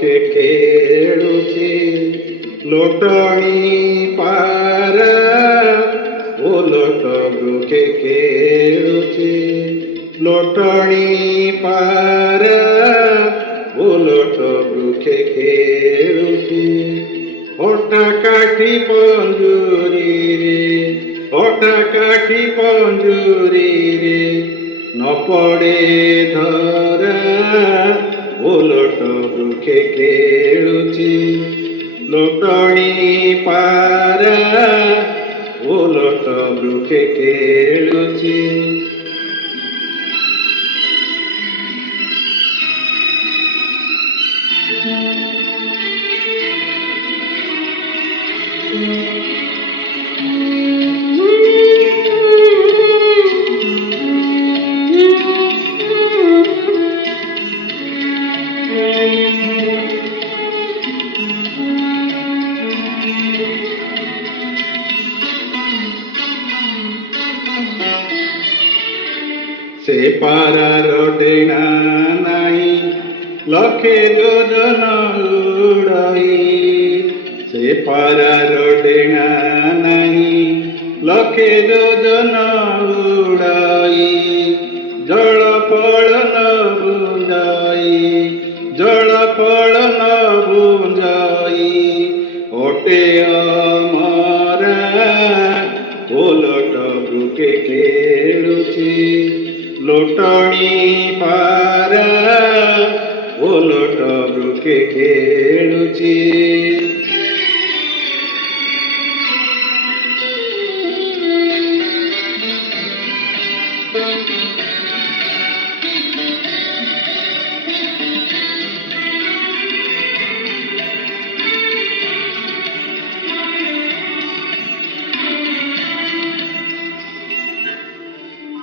ବୃକ୍ଷେ ଖେଳୁଛି ଲୋଟଣୀ ପାରା ଓଲଟ ବୃକ୍ଷେ ଖେଳୁଛି ଲୋଟଣୀ ପାରା ଓଲଟ ବୃକ୍ଷେ ଖେଳୁଛି ହଟା କାଠି ପଞ୍ଜୁରୀରେ ହଟା କାଠି ପଞ୍ଜୁରୀରେ ନ ପଡ଼େ ଧରା ଓଲଟ ବୃକ୍ଷେ ଖେଳୁଛି ଲୋଟଣୀ ପାରା ଓଲଟ ବୃକ୍ଷେ ଖେଳୁଛି। ସେ ପାରାର ଡେଣା ନାହିଁ ଲକ୍ଷେ ଯୋଜନ ଉଡ଼ାଇ ସେ ପାରାର ଡେଣା ନାହିଁ ଲକ୍ଷେ ଯୋଜନ ଉଡ଼ାଇ ଜଳ ଫଳ ନ ବୁଞ୍ଜାଇ ଜଳ ଫଳ ନ ବୁଞ୍ଜାଇ ଅଟେ ଅମରା ଓଲଟ ବୃକ୍ଷେ ଖେଳୁଛି ଲୋଟଣୀ ପାରା ଓଲଟ ବୃକ୍ଷେ ଖେଳୁଛି।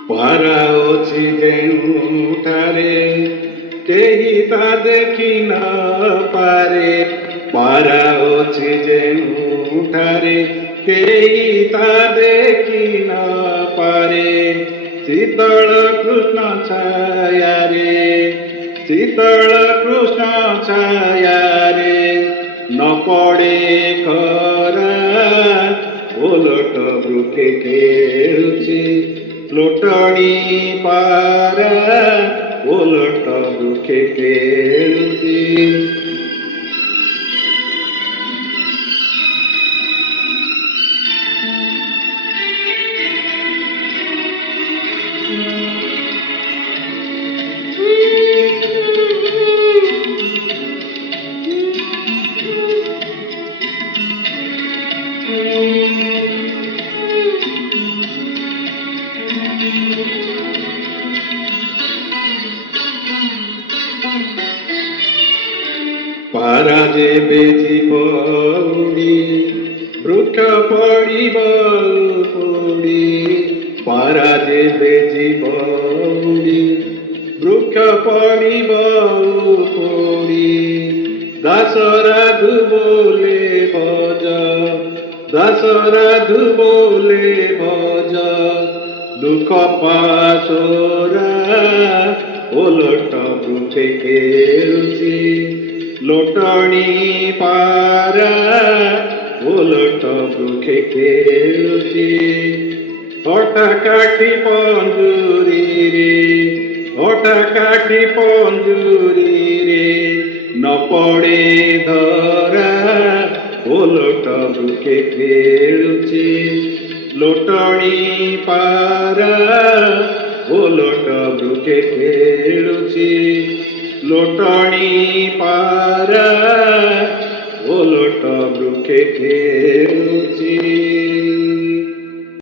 ପାରା ଅଛି ଯେଉଁଠାରେ କେହି ତା ଦେଖି ନ ପାରେ ପାରା ଅଛି ଯେଉଁଠାରେ କେହି ତା ଦେଖି ନ ପାରେ ଶୀତଳ କୃଷ୍ଣ ଛାୟାରେ ଶୀତଳ କୃଷ୍ଣ ଛାୟାରେ ନ ପଡ଼େ ଖରା ଓଲଟ ବୃକ୍ଷେ ଖେଳୁଛି ଲୋଟଣୀ ପାରା ଓଲଟ ବୃକ୍ଷେ ଖେଳୁଛି। ପାରା ଯେବେ ଯିବ ଉଡ଼ି ବୃକ୍ଷ ପଡ଼ିବ ପୋଡ଼ି ପାରା ଯେବେ ଯିବ ଉଡ଼ି ବୃକ୍ଷ ପଡ଼ିବ ପୋଡ଼ି ଦାସରାଧୁ ବୋଲେ ଭଜ ଦାସରାଧୁ ବୋଲେ ଭଜ ଦୁଃଖ ପାଶୋରା ଓଲଟ ବୃକ୍ଷେ ଖେଳୁଛି ଲୋଟଣୀ ପାରା ଓଲଟ ବୃକ୍ଷେ ଖେଳୁଛି ହଟା କାଠି ପଞ୍ଜୁରୀରେ ହଟା କାଠି ପଞ୍ଜୁରୀରେ ନ ପଡ଼େ ଧରା ଓଲଟ ବୃକ୍ଷେ ଖେଳୁଛି ଲୋଟଣୀ ପାରା ଓଲଟ ବୃକ୍ଷେ ଖେଳୁଛି ଲୋଟଣୀ ପାରା ଓଲଟ ବୃକ୍ଷେ ଖେଳୁଛି।